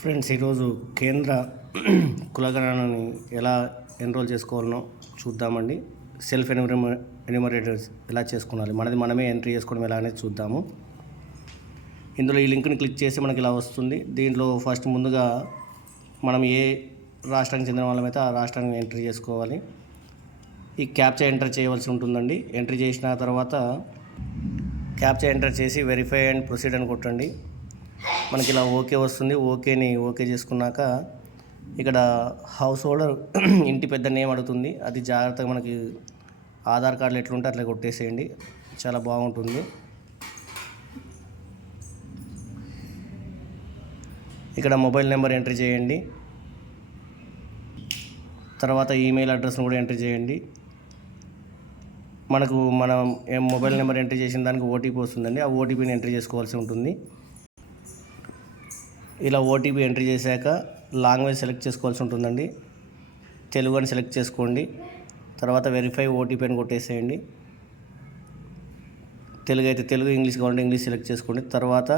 Friends, ఈరోజు కేంద్ర కులగణనని ఎలా ఎన్రోల్ చేసుకోవాలనో చూద్దామండి. సెల్ఫ్ ఎన్యూమరేటర్స్ ఎలా చేసుకోవాలి, మనమే ఎంట్రీ చేసుకోవడం ఎలా అనేది చూద్దాము. ఇందులో ఈ లింక్ని క్లిక్ చేసి మనకి ఇలా వస్తుంది. దీంట్లో ఫస్ట్ ముందుగా మనం ఏ రాష్ట్రానికి చెందిన వాళ్ళమైతే ఆ రాష్ట్రాన్ని ఎంట్రీ చేసుకోవాలి. ఈ క్యాప్చా ఎంటర్ చేయవలసి ఉంటుందండి. ఎంట్రీ చేసిన తర్వాత క్యాప్చా ఎంటర్ చేసి వెరిఫై అండ్ ప్రొసీడ్ అని కొట్టండి. మనకి ఇలా ఓకే వస్తుంది. ఓకే చేసుకున్నాక ఇక్కడ హౌస్ హోల్డర్ ఇంటి పెద్ద నేమ్ అడుగుతుంది. అది జాగ్రత్తగా మనకి ఆధార్ కార్డులు ఎట్లుంటే అట్లా కొట్టేసేయండి, చాలా బాగుంటుంది. ఇక్కడ మొబైల్ నెంబర్ ఎంట్రీ చేయండి. తర్వాత ఈమెయిల్ అడ్రస్ను కూడా ఎంట్రీ చేయండి. మనం మొబైల్ నెంబర్ ఎంట్రీ చేసిన దానికి ఓటీపీ వస్తుందండి. ఆ ఓటీపీని ఎంట్రీ చేసుకోవాల్సి ఉంటుంది. ఇలా ఓటీపీ ఎంట్రీ చేశాక లాంగ్వేజ్ సెలెక్ట్ చేసుకోవాల్సి ఉంటుందండి. తెలుగు అని సెలెక్ట్ చేసుకోండి. తర్వాత వెరిఫై ఓటీపీ అని కొట్టేసేయండి. తెలుగు అయితే తెలుగు, ఇంగ్లీష్ కావాలంటే ఇంగ్లీష్ సెలెక్ట్ చేసుకోండి. తర్వాత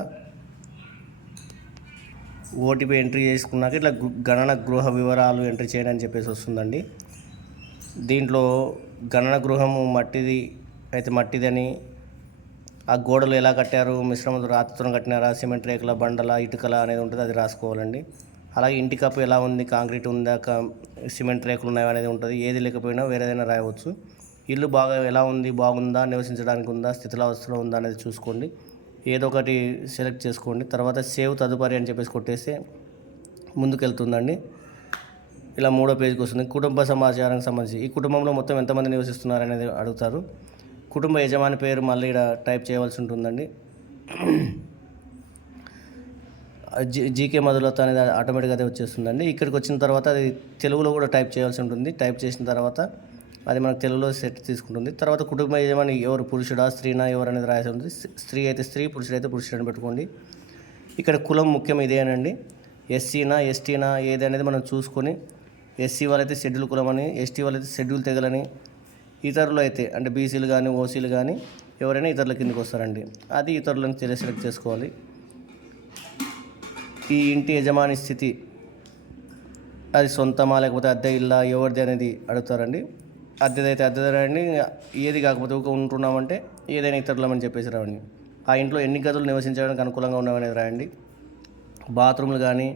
ఓటీపీ ఎంట్రీ చేసుకున్నాక ఇట్లా గణన గృహ వివరాలు ఎంట్రీ చేయండి అని చెప్పేసి వస్తుందండి. దీంట్లో గణన గృహము మట్టిది అయితే మట్టిదని, ఆ గోడలు ఎలా కట్టారు, మిశ్రమ రాతితో కట్టినారా, సిమెంట్ రేకుల, బండల, ఇటుకల అనేది ఉంటుంది, అది రాసుకోవాలండి. అలాగే ఇంటి కప్పు ఎలా ఉంది, కాంక్రీట్ ఉందా, సిమెంట్ రేకులు ఉన్నాయా అనేది ఉంటుంది. ఏది లేకపోయినా వేరేదైనా రాయవచ్చు. ఇల్లు ఎలా ఉంది, బాగుందా, నివసించడానికి ఉందా, స్థితిలావస్థలో ఉందా అనేది చూసుకోండి. ఏదో ఒకటి సెలెక్ట్ చేసుకోండి. తర్వాత సేవ్ తదుపరి అని చెప్పేసి కొట్టేస్తే ముందుకెళ్తుందండి. ఇలా 3వ పేజీకి వస్తుంది. కుటుంబ సమాచారానికి సంబంధించి ఈ కుటుంబంలో మొత్తం ఎంతమంది నివసిస్తున్నారు అనేది అడుగుతారు. కుటుంబ యజమాని పేరు మళ్ళీ ఇక్కడ టైప్ చేయవలసి ఉంటుందండి. జీకే మొదలవుతా అనేది ఆటోమేటిక్గా అదే వచ్చేస్తుందండి. ఇక్కడికి వచ్చిన తర్వాత అది తెలుగులో కూడా టైప్ చేయాల్సి ఉంటుంది. టైప్ చేసిన తర్వాత అది మనకు తెలుగులో సెట్ తీసుకుంటుంది. తర్వాత కుటుంబ యజమాని ఎవరు, పురుషుడా స్త్రీనా ఎవరు అనేది రాయాల్సి ఉంటుంది. స్త్రీ అయితే స్త్రీ, పురుషుడు అయితే పురుషుడు అని పెట్టుకోండి. ఇక్కడ కులం ముఖ్యం ఇదేనండి. ఎస్సీనా ఎస్టీనా ఏది అనేది మనం చూసుకొని, ఎస్సీ వాళ్ళైతే షెడ్యూల్ కులం అని, ఎస్టీ వాళ్ళైతే షెడ్యూల్ తెగలని, ఇతరులు అయితే అంటే బీసీలు కానీ ఓసీలు కానీ ఎవరైనా ఇతరుల కిందకి వస్తారండి. అది ఇతరులను సెలెక్ట్ చేసుకోవాలి. ఈ ఇంటి యజమాని స్థితి, అది సొంతమా లేకపోతే అద్దె ఇల్లా ఎవరిది అనేది అడుగుతారండి. అద్దెదైతే అద్దెదండి, ఏది కాకపోతే ఒక ఉంటున్నామంటే ఏదైనా ఇతరులమని చెప్పేసి రావండి. ఆ ఇంట్లో ఎన్ని గదులు నివసించడానికి అనుకూలంగా ఉన్నామనేది రాయండి. బాత్రూమ్లు కానీ,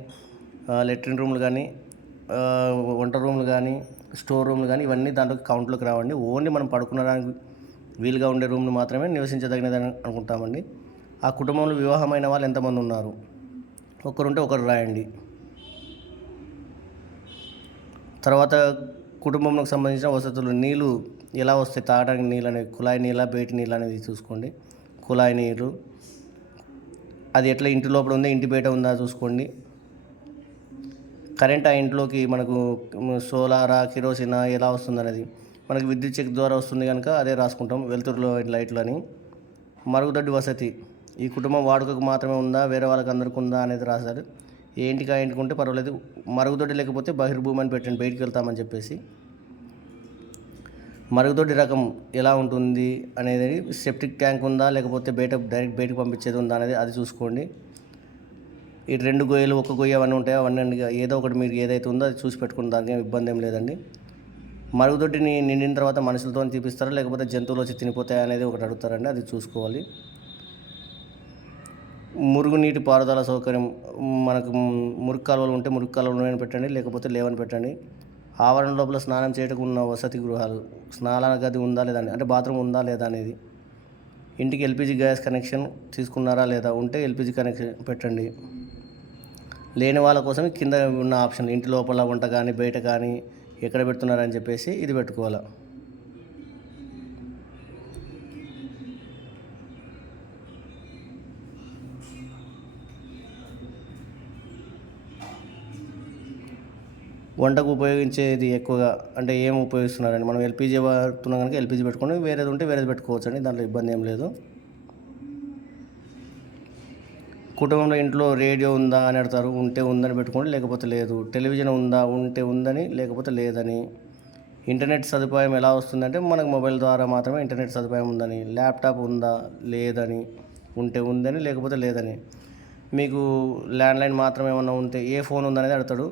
లెట్రిన్ రూమ్లు కానీ, వంట రూమ్లు కానీ, స్టోర్ రూమ్లు కానీ ఇవన్నీ దాంట్లో కౌంట్లోకి రావండి. ఓన్లీ మనం పడుకునడానికి వీలుగా ఉండే రూమ్ను మాత్రమే నివసించదగినదని అనుకుంటామండి. ఆ కుటుంబంలో వివాహమైన వాళ్ళు ఎంతమంది ఉన్నారు, ఒకరుంటే ఒకరు రాయండి. తర్వాత కుటుంబంలోకి సంబంధించిన వసతులు, నీళ్ళు ఎలా వస్తాయి, తాగడానికి నీళ్ళు అనేది కుళాయి నీళ్ళ, బయటి నీళ్ళు అనేది చూసుకోండి. కుళాయి నీళ్ళు అది ఎట్లా ఇంటి లోపల ఉందా ఇంటి బయట ఉందా చూసుకోండి. కరెంట్ ఆ ఇంట్లోకి మనకు సోలారా, కిరోసినా ఎలా వస్తుంది అనేది మనకి విద్యుత్ చెక్ ద్వారా వస్తుంది కనుక అదే రాసుకుంటాం. వెలుతురులో లైట్లు అని. మరుగుదొడ్డి వసతి, ఈ కుటుంబం వాడుకకు మాత్రమే ఉందా, వేరే వాళ్ళకి అందరికీ ఉందా అనేది రాశారు. ఏ ఇంటికి ఆ ఇంటికి ఉంటే పర్వాలేదు. మరుగుదొడ్డి లేకపోతే బహిర్భూమి అని పెట్టండి, బయటికి వెళ్తామని చెప్పేసి. మరుగుదొడ్డి రకం ఎలా ఉంటుంది అనేది, సెప్టిక్ ట్యాంక్ ఉందా లేకపోతే డైరెక్ట్ బయటకు పంపించేది ఉందా అనేది అది చూసుకోండి. ఈ 2 గొయ్యలు, 1 గొయ్య అవన్నీ ఉంటాయి. అవన్నీ ఏదో ఒకటి మీరు ఏదైతే ఉందో అది చూసి పెట్టుకున్న దానికి ఇబ్బంది ఏం లేదండి. మరుగుదొడ్డిని నిండిన తర్వాత మనుషులతో తీపిస్తారా లేకపోతే జంతువులు వచ్చి తినిపోతాయా అనేది ఒకటి అడుగుతారండి, అది చూసుకోవాలి. మురుగునీటి పారుదల సౌకర్యం, మనకు మురికి కాలువలు ఉంటే మురికి కాలువలు పెట్టండి, లేకపోతే లేవని పెట్టండి. ఆవరణ లోపల స్నానం చేయటకు ఉన్న వసతి గృహాలు, స్నాన గది ఉందా లేదా అంటే బాత్రూమ్ ఉందా లేదా అనేది. ఇంటికి ఎల్పిజి గ్యాస్ కనెక్షన్ తీసుకున్నారా లేదా, ఉంటే ఎల్పిజి కనెక్షన్ పెట్టండి. లేని వాళ్ళ కోసం కింద ఉన్న ఆప్షన్, ఇంటి లోపల వంట కానీ బయట కానీ ఎక్కడ పెడుతున్నారని చెప్పేసి ఇది పెట్టుకోవాలి. వంటకు ఉపయోగించేది ఎక్కువగా అంటే ఏం ఉపయోగిస్తున్నారండి, మనం ఎల్పిజి వాడుతున్నాం కనుక ఎల్పిజి పెట్టుకొని, వేరేది ఉంటే వేరేది పెట్టుకోవచ్చు అండి, దాంట్లో ఇబ్బంది ఏం లేదు. కుటుంబంలో ఇంట్లో రేడియో ఉందా అని అడతారు. ఉంటే ఉందని పెట్టుకోండి, లేకపోతే లేదు. టెలివిజన్ ఉందా, ఉంటే ఉందని, లేకపోతే లేదని. ఇంటర్నెట్ సదుపాయం ఎలా వస్తుందంటే మనకు మొబైల్ ద్వారా మాత్రమే ఇంటర్నెట్ సదుపాయం ఉందని. ల్యాప్టాప్ ఉందా, లేదని. ఉంటే ఉందని, లేకపోతే లేదని. మీకు ల్యాండ్లైన్ మాత్రం ఏమన్నా ఉంటే ఏ ఫోన్ ఉందనేది అడుగుతాడు.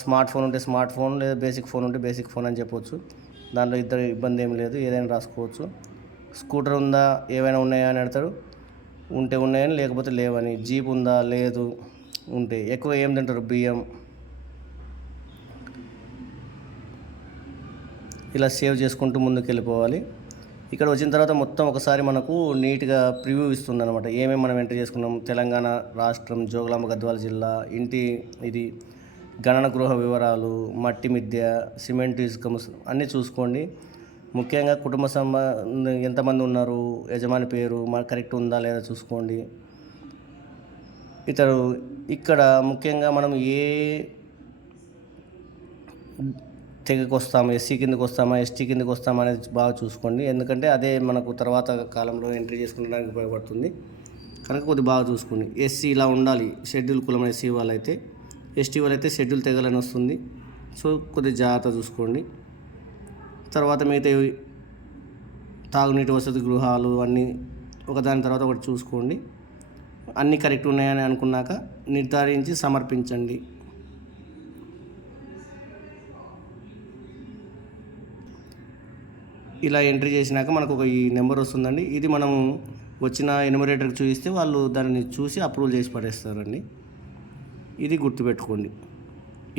స్మార్ట్ ఫోన్ ఉంటే స్మార్ట్ ఫోన్, లేదా బేసిక్ ఫోన్ ఉంటే బేసిక్ ఫోన్ అని చెప్పవచ్చు. దాంట్లో ఇద్దరు ఇబ్బంది ఏం లేదు, ఏదైనా రాసుకోవచ్చు. స్కూటర్ ఉందా, ఏవైనా ఉన్నాయా అని అడుగుతాడు. ఉంటే ఉన్నాయని, లేకపోతే లేవని. జీప్ ఉందా, లేదు, ఉంటే. ఎక్కువ ఏం తింటారు, బియ్యం. ఇలా సేవ్ చేసుకుంటూ ముందుకు వెళ్ళిపోవాలి. ఇక్కడ వచ్చిన తర్వాత మొత్తం ఒకసారి మనకు నీట్గా ప్రివ్యూ ఇస్తుంది అనమాట. ఏమేమి మనం ఎంటర్ చేసుకున్నాం. తెలంగాణ రాష్ట్రం, జోగులాంబ గద్వాల జిల్లా, ఇంటి ఇది, గణన గృహ వివరాలు, మట్టి మిద్య, సిమెంట్ ఇసుక అన్నీ చూసుకోండి. ముఖ్యంగా కుటుంబ ఎంతమంది ఉన్నారు, యజమాని పేరు కరెక్ట్ ఉందా లేదా చూసుకోండి. ఇక్కడ ముఖ్యంగా మనం ఏ తెగకు వస్తామా, ఎస్సీ కిందకి వస్తామా, ఎస్టీ కిందకి వస్తామా అనేది బాగా చూసుకోండి. ఎందుకంటే అదే మనకు తర్వాత కాలంలో ఎంట్రీ చేసుకునేదానికి ఉపయోగపడుతుంది. కనుక కొద్దిగా బాగా చూసుకోండి. ఎస్సీ ఇలా ఉండాలి, షెడ్యూల్ కులం ఎస్సీ వాళ్ళైతే. ఎస్టీ వాళ్ళైతే షెడ్యూల్ తెగలని వస్తుంది. సో కొద్దిగా జాగ్రత్త చూసుకోండి. తర్వాత మిగతా తాగునీటి వసతి గృహాలు అన్నీ ఒకదాని తర్వాత ఒకటి చూసుకోండి. అన్నీ కరెక్ట్ ఉన్నాయని అనుకున్నాక నిర్ధారించి సమర్పించండి. ఇలా ఎంట్రీ చేసినాక మనకు ఈ నెంబర్ వస్తుందండి. ఇది మనం వచ్చిన ఎన్యూమరేటర్కి చూపిస్తే వాళ్ళు దానిని చూసి అప్రూవల్ చేసి పడేస్తారండి. ఇది గుర్తుపెట్టుకోండి.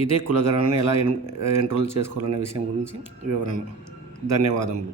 ఇదే కులగణనని ఎలా ఎన్రోల్ చేసుకోవాలనే విషయం గురించి వివరణ. ధన్యవాదములు.